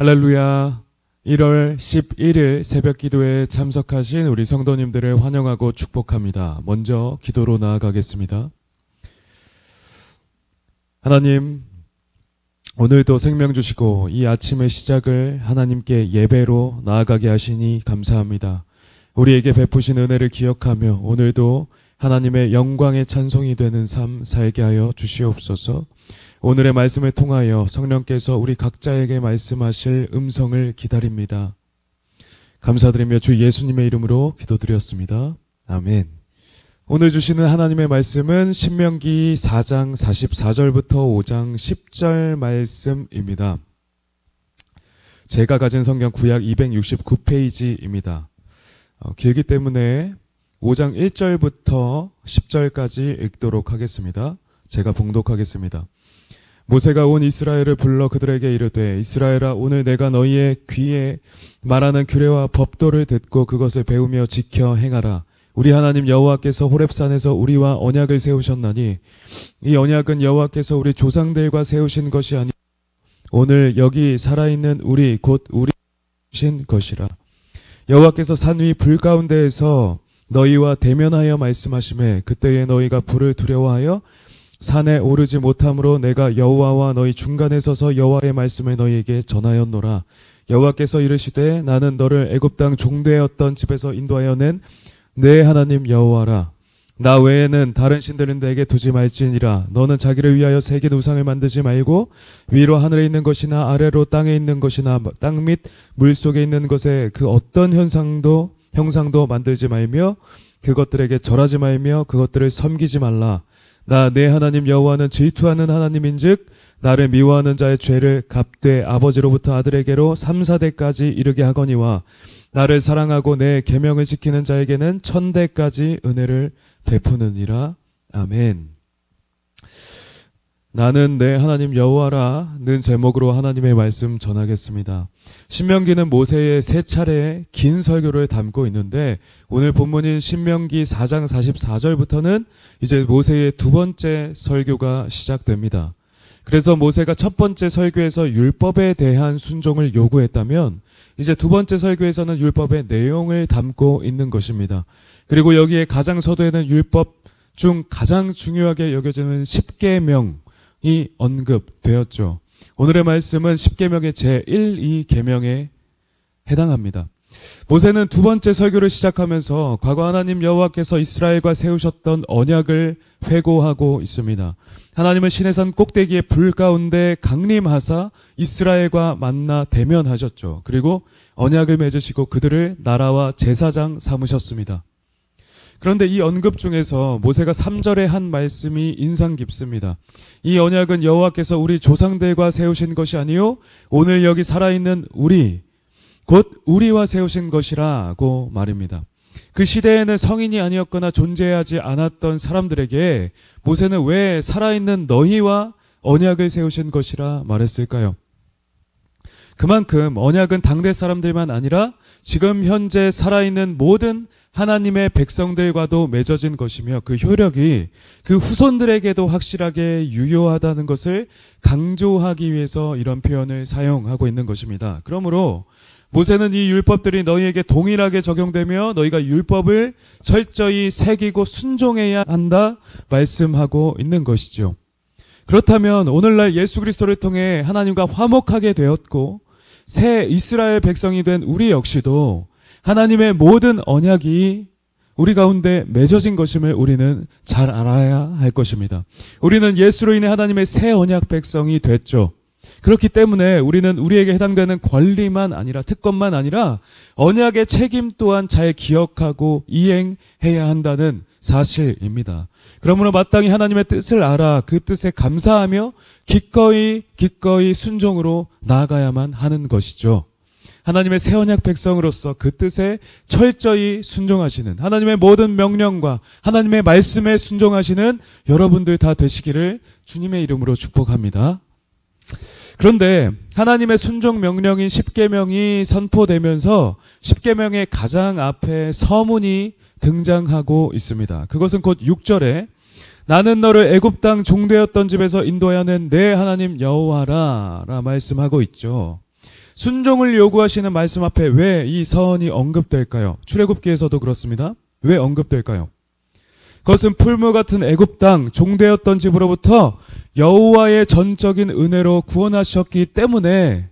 할렐루야. 1월 11일 새벽 기도에 참석하신 우리 성도님들을 환영하고 축복합니다. 먼저 기도로 나아가겠습니다. 하나님, 오늘도 생명 주시고 이 아침의 시작을 하나님께 예배로 나아가게 하시니 감사합니다. 우리에게 베푸신 은혜를 기억하며 오늘도 하나님의 영광의 찬송이 되는 삶 살게 하여 주시옵소서. 오늘의 말씀을 통하여 성령께서 우리 각자에게 말씀하실 음성을 기다립니다. 감사드리며 주 예수님의 이름으로 기도드렸습니다. 아멘. 오늘 주시는 하나님의 말씀은 신명기 4장 44절부터 5장 10절 말씀입니다. 제가 가진 성경 구약 269페이지입니다. 길기 때문에 5장 1절부터 10절까지 읽도록 하겠습니다. 제가 봉독하겠습니다. 모세가 온 이스라엘을 불러 그들에게 이르되 이스라엘아, 오늘 내가 너희의 귀에 말하는 규례와 법도를 듣고 그것을 배우며 지켜 행하라. 우리 하나님 여호와께서 호렙산에서 우리와 언약을 세우셨나니 이 언약은 여호와께서 우리 조상들과 세우신 것이 아니 오늘 여기 살아있는 우리 곧 우리 신 것이라. 여호와께서 산 위 불 가운데에서 너희와 대면하여 말씀하시매 그때에 너희가 불을 두려워하여 산에 오르지 못함으로 내가 여호와와 너희 중간에 서서 여호와의 말씀을 너희에게 전하였노라. 여호와께서 이르시되 나는 너를 애굽 땅 종되었던 집에서 인도하여 낸 내 하나님 여호와라. 나 외에는 다른 신들은 내게 두지 말지니라. 너는 자기를 위하여 새긴 우상을 만들지 말고 위로 하늘에 있는 것이나 아래로 땅에 있는 것이나 땅 및 물속에 있는 것에 그 어떤 형상도 만들지 말며 그것들에게 절하지 말며 그것들을 섬기지 말라. 나 내 하나님 여호와는 질투하는 하나님인즉 나를 미워하는 자의 죄를 갚되 아버지로부터 아들에게로 3, 4대까지 이르게 하거니와 나를 사랑하고 내 계명을 지키는 자에게는 1000대까지 은혜를 베푸느니라. 아멘. 나는 내 하나님 여호와라 는 제목으로 하나님의 말씀 전하겠습니다. 신명기는 모세의 3차례의 긴 설교를 담고 있는데 오늘 본문인 신명기 4장 44절부터는 이제 모세의 두 번째 설교가 시작됩니다. 그래서 모세가 첫 번째 설교에서 율법에 대한 순종을 요구했다면 이제 두 번째 설교에서는 율법의 내용을 담고 있는 것입니다. 그리고 여기에 가장 서두에는 율법 중 가장 중요하게 여겨지는 10계명이 언급되었죠. 오늘의 말씀은 10계명의 제1, 2계명에 해당합니다. 모세는 두 번째 설교를 시작하면서 과거 하나님 여호와께서 이스라엘과 세우셨던 언약을 회고하고 있습니다. 하나님은 시내산 꼭대기에 불 가운데 강림하사 이스라엘과 만나 대면하셨죠. 그리고 언약을 맺으시고 그들을 나라와 제사장 삼으셨습니다. 그런데 이 언급 중에서 모세가 3절에 한 말씀이 인상 깊습니다. 이 언약은 여호와께서 우리 조상들과 세우신 것이 아니요 오늘 여기 살아있는 우리 곧 우리와 세우신 것이라고 말입니다. 그 시대에는 성인이 아니었거나 존재하지 않았던 사람들에게 모세는 왜 살아있는 너희와 언약을 세우신 것이라 말했을까요? 그만큼 언약은 당대 사람들만 아니라 지금 현재 살아있는 모든 하나님의 백성들과도 맺어진 것이며 그 효력이 그 후손들에게도 확실하게 유효하다는 것을 강조하기 위해서 이런 표현을 사용하고 있는 것입니다. 그러므로 모세는 이 율법들이 너희에게 동일하게 적용되며 너희가 율법을 철저히 새기고 순종해야 한다 말씀하고 있는 것이죠. 그렇다면 오늘날 예수 그리스도를 통해 하나님과 화목하게 되었고 새 이스라엘 백성이 된 우리 역시도 하나님의 모든 언약이 우리 가운데 맺어진 것임을 우리는 잘 알아야 할 것입니다. 우리는 예수로 인해 하나님의 새 언약 백성이 됐죠. 그렇기 때문에 우리는 우리에게 해당되는 권리만 아니라 특권만 아니라 언약의 책임 또한 잘 기억하고 이행해야 한다는 사실입니다. 그러므로 마땅히 하나님의 뜻을 알아 그 뜻에 감사하며 기꺼이 순종으로 나아가야만 하는 것이죠. 하나님의 새 언약 백성으로서 그 뜻에 철저히 순종하시는 하나님의 모든 명령과 하나님의 말씀에 순종하시는 여러분들 다 되시기를 주님의 이름으로 축복합니다. 그런데 하나님의 순종 명령인 10계명이 선포되면서 10계명의 가장 앞에 서문이 등장하고 있습니다. 그것은 곧 6절에 나는 너를 애굽 땅 종되었던 집에서 인도하여 낸 내 하나님 여호와라 라 말씀하고 있죠. 순종을 요구하시는 말씀 앞에 왜 이 서원이 언급될까요? 출애굽기에서도 그렇습니다. 왜 언급될까요? 그것은 풀무 같은 애굽 땅 종되었던 집으로부터 여호와의 전적인 은혜로 구원하셨기 때문에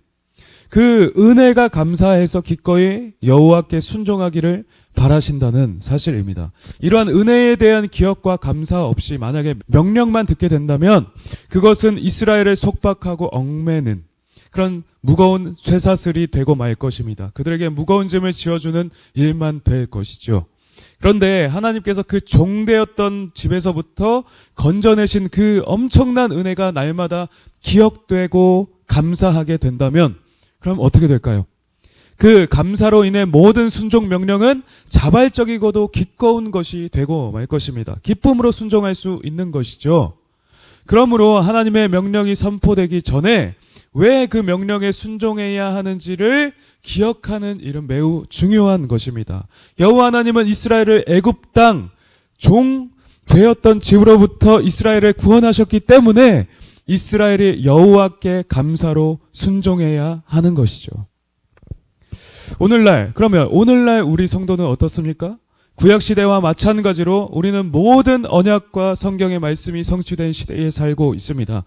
그 은혜가 감사해서 기꺼이 여호와께 순종하기를 바라신다는 사실입니다. 이러한 은혜에 대한 기억과 감사 없이 만약에 명령만 듣게 된다면 그것은 이스라엘을 속박하고 얽매는 그런 무거운 쇠사슬이 되고 말 것입니다. 그들에게 무거운 짐을 지어주는 일만 될 것이죠. 그런데 하나님께서 그 종되었던 집에서부터 건져내신 그 엄청난 은혜가 날마다 기억되고 감사하게 된다면 그럼 어떻게 될까요? 그 감사로 인해 모든 순종 명령은 자발적이고도 기꺼운 것이 되고 말 것입니다. 기쁨으로 순종할 수 있는 것이죠. 그러므로 하나님의 명령이 선포되기 전에 왜 그 명령에 순종해야 하는지를 기억하는 일은 매우 중요한 것입니다. 여호와 하나님은 이스라엘을 애굽 땅 종 되었던 집으로부터 이스라엘을 구원하셨기 때문에 이스라엘이 여호와께 감사로 순종해야 하는 것이죠. 그러면 오늘날 우리 성도는 어떻습니까? 구약시대와 마찬가지로 우리는 모든 언약과 성경의 말씀이 성취된 시대에 살고 있습니다.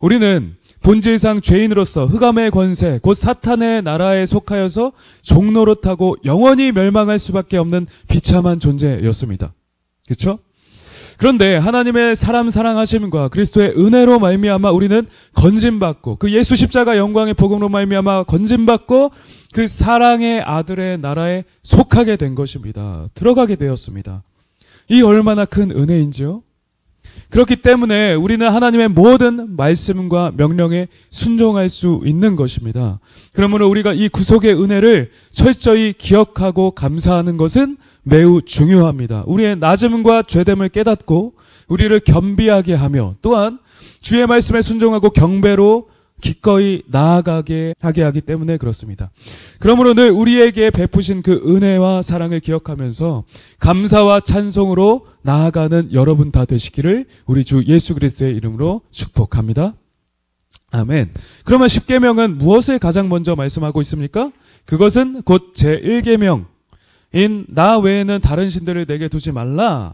우리는 본질상 죄인으로서 흑암의 권세, 곧 사탄의 나라에 속하여서 종노릇하고 영원히 멸망할 수밖에 없는 비참한 존재였습니다. 그렇죠? 그런데 하나님의 사람 사랑하심과 그리스도의 은혜로 말미암아 우리는 건짐받고 그 예수 십자가 영광의 복음으로 말미암아 건짐받고 그 사랑의 아들의 나라에 속하게 된 것입니다. 들어가게 되었습니다. 이 얼마나 큰 은혜인지요? 그렇기 때문에 우리는 하나님의 모든 말씀과 명령에 순종할 수 있는 것입니다. 그러므로 우리가 이 구속의 은혜를 철저히 기억하고 감사하는 것은 매우 중요합니다. 우리의 낮음과 죄됨을 깨닫고 우리를 겸비하게 하며 또한 주의 말씀에 순종하고 경배로 기꺼이 나아가게 하게 하기 때문에 그렇습니다. 그러므로 늘 우리에게 베푸신 그 은혜와 사랑을 기억하면서 감사와 찬송으로 나아가는 여러분 다 되시기를 우리 주 예수 그리스도의 이름으로 축복합니다. 아멘. 그러면 십계명은 무엇을 가장 먼저 말씀하고 있습니까? 그것은 곧 제1계명인 나 외에는 다른 신들을 내게 두지 말라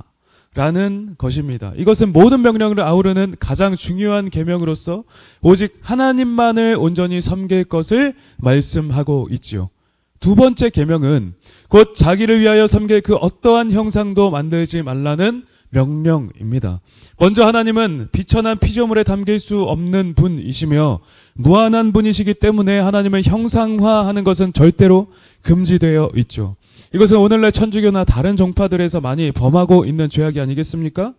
라는 것입니다. 이것은 모든 명령을 아우르는 가장 중요한 계명으로서 오직 하나님만을 온전히 섬길 것을 말씀하고 있지요. 두 번째 계명은 곧 자기를 위하여 섬길 그 어떠한 형상도 만들지 말라는 명령입니다. 먼저 하나님은 비천한 피조물에 담길 수 없는 분이시며 무한한 분이시기 때문에 하나님을 형상화하는 것은 절대로 금지되어 있죠. 이것은 오늘날 천주교나 다른 종파들에서 많이 범하고 있는 죄악이 아니겠습니까?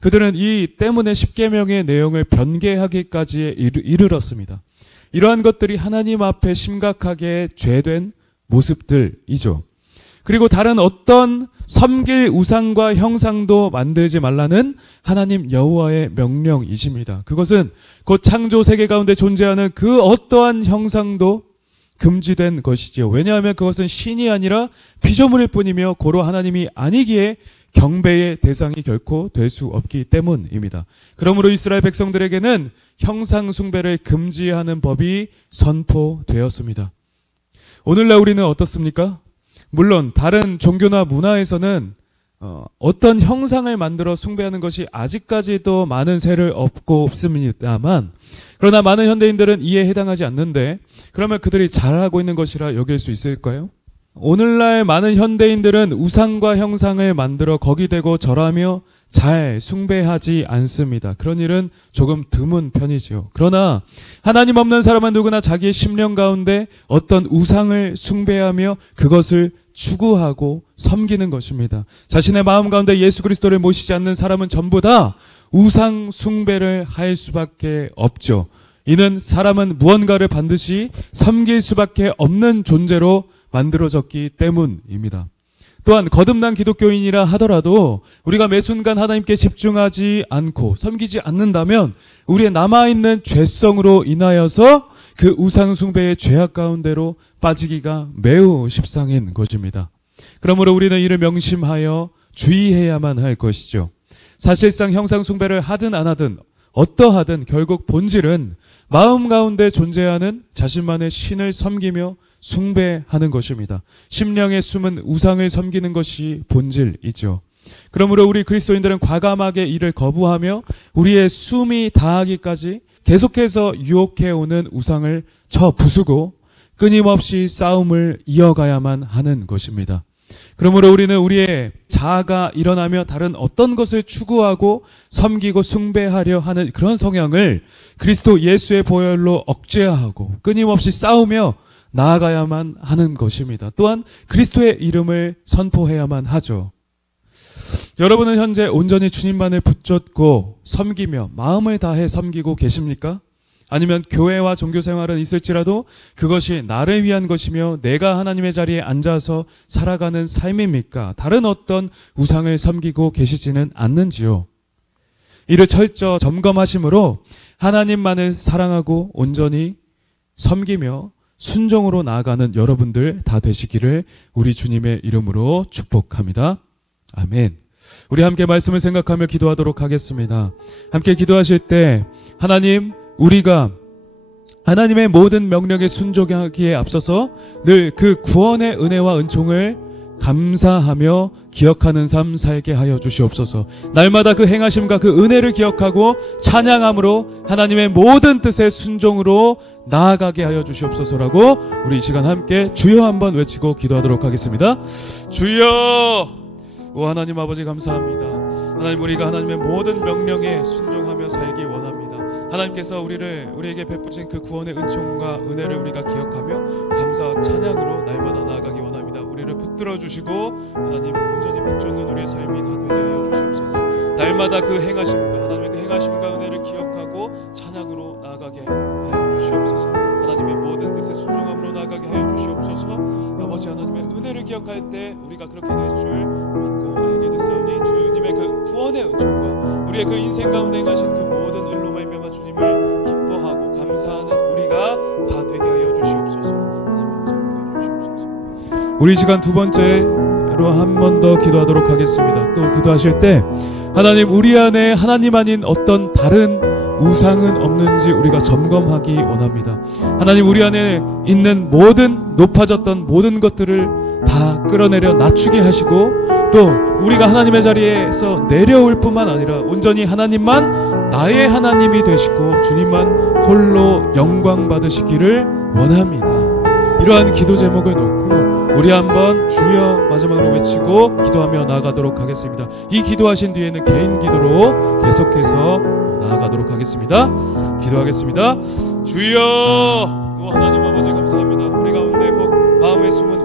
그들은 이 때문에 십계명의 내용을 변개하기까지 이르렀습니다. 이러한 것들이 하나님 앞에 심각하게 죄된 모습들이죠. 그리고 다른 어떤 섬길 우상과 형상도 만들지 말라는 하나님 여호와의 명령이십니다. 그것은 곧 창조 세계 가운데 존재하는 그 어떠한 형상도 금지된 것이지요. 왜냐하면 그것은 신이 아니라 피조물일 뿐이며 고로 하나님이 아니기에 경배의 대상이 결코 될 수 없기 때문입니다. 그러므로 이스라엘 백성들에게는 형상 숭배를 금지하는 법이 선포되었습니다. 오늘날 우리는 어떻습니까? 물론 다른 종교나 문화에서는 어떤 형상을 만들어 숭배하는 것이 아직까지도 많은 세를 얻고 없습니다만 그러나 많은 현대인들은 이에 해당하지 않는데 그러면 그들이 잘하고 있는 것이라 여길 수 있을까요? 오늘날 많은 현대인들은 우상과 형상을 만들어 거기 대고 절하며 잘 숭배하지 않습니다. 그런 일은 조금 드문 편이지요. 그러나 하나님 없는 사람은 누구나 자기의 심령 가운데 어떤 우상을 숭배하며 그것을 추구하고 섬기는 것입니다. 자신의 마음 가운데 예수 그리스도를 모시지 않는 사람은 전부 다 우상 숭배를 할 수밖에 없죠. 이는 사람은 무언가를 반드시 섬길 수밖에 없는 존재로 만들어졌기 때문입니다. 또한 거듭난 기독교인이라 하더라도 우리가 매 순간 하나님께 집중하지 않고 섬기지 않는다면 우리의 남아있는 죄성으로 인하여서 그 우상 숭배의 죄악 가운데로 빠지기가 매우 십상인 것입니다. 그러므로 우리는 이를 명심하여 주의해야만 할 것이죠. 사실상 형상 숭배를 하든 안 하든 어떠하든 결국 본질은 마음 가운데 존재하는 자신만의 신을 섬기며 숭배하는 것입니다. 심령에 숨은 우상을 섬기는 것이 본질이죠. 그러므로 우리 그리스도인들은 과감하게 이를 거부하며 우리의 숨이 다하기까지 계속해서 유혹해오는 우상을 쳐 부수고 끊임없이 싸움을 이어가야만 하는 것입니다. 그러므로 우리는 우리의 자아가 일어나며 다른 어떤 것을 추구하고 섬기고 숭배하려 하는 그런 성향을 그리스도 예수의 보혈로 억제하고 끊임없이 싸우며 나아가야만 하는 것입니다. 또한 그리스도의 이름을 선포해야만 하죠. 여러분은 현재 온전히 주님만을 붙잡고 섬기며 마음을 다해 섬기고 계십니까? 아니면 교회와 종교생활은 있을지라도 그것이 나를 위한 것이며 내가 하나님의 자리에 앉아서 살아가는 삶입니까? 다른 어떤 우상을 섬기고 계시지는 않는지요? 이를 철저 점검하심으로 하나님만을 사랑하고 온전히 섬기며 순종으로 나아가는 여러분들 다 되시기를 우리 주님의 이름으로 축복합니다. 아멘. 우리 함께 말씀을 생각하며 기도하도록 하겠습니다. 함께 기도하실 때 하나님, 우리가 하나님의 모든 명령에 순종하기에 앞서서 늘 그 구원의 은혜와 은총을 감사하며 기억하는 삶 살게 하여 주시옵소서. 날마다 그 행하심과 그 은혜를 기억하고 찬양함으로 하나님의 모든 뜻에 순종으로 나아가게 하여 주시옵소서라고 우리 이 시간 함께 주여 한번 외치고 기도하도록 하겠습니다. 주여! 오 하나님 아버지 감사합니다. 하나님, 우리가 하나님의 모든 명령에 순종하며 살기 원합니다. 하나님께서 우리에게 베푸신 그 구원의 은총과 은혜를 우리가 기억하며 감사와 찬양으로 날마다 나아가기 원합니다. 우리를 붙들어 주시고 하나님 온전히 붙잡는 우리의 삶이 다 되게 하여 주시옵소서. 날마다 그 행하심과 하나님의 그 행하심과 은혜를 기억하고 찬양으로 나아가게 하여 주시옵소서. 하나님의 모든 뜻에 순종함으로 나아가게 하여 주시옵소서. 아버지 하나님의 은혜를 기억할 때 우리가 그렇게 될 줄 믿고 알게 됐사오니 주님의 그 구원의 은총과 우리의 그 인생 가운데 행하신 그 모든 일로 말미암아 주님을 기뻐하고 감사하는 우리가 다 되게 하여 주시옵소서. 하나님 아버지 함께 주시옵소서. 우리 시간 두 번째로 한 번 더 기도하도록 하겠습니다. 또 기도하실 때 하나님, 우리 안에 하나님 아닌 어떤 다른 우상은 없는지 우리가 점검하기 원합니다. 하나님, 우리 안에 있는 모든 높아졌던 모든 것들을 다 끌어내려 낮추게 하시고 또 우리가 하나님의 자리에서 내려올 뿐만 아니라 온전히 하나님만 나의 하나님이 되시고 주님만 홀로 영광 받으시기를 원합니다. 이러한 기도 제목을 놓고 우리 한번 주여 마지막으로 외치고 기도하며 나아가도록 하겠습니다. 이 기도하신 뒤에는 개인 기도로 계속해서 나아가도록 하겠습니다. 기도하겠습니다. 주여! 하나님 아버지 감사합니다. 우리 가운데 혹 마음에 숨은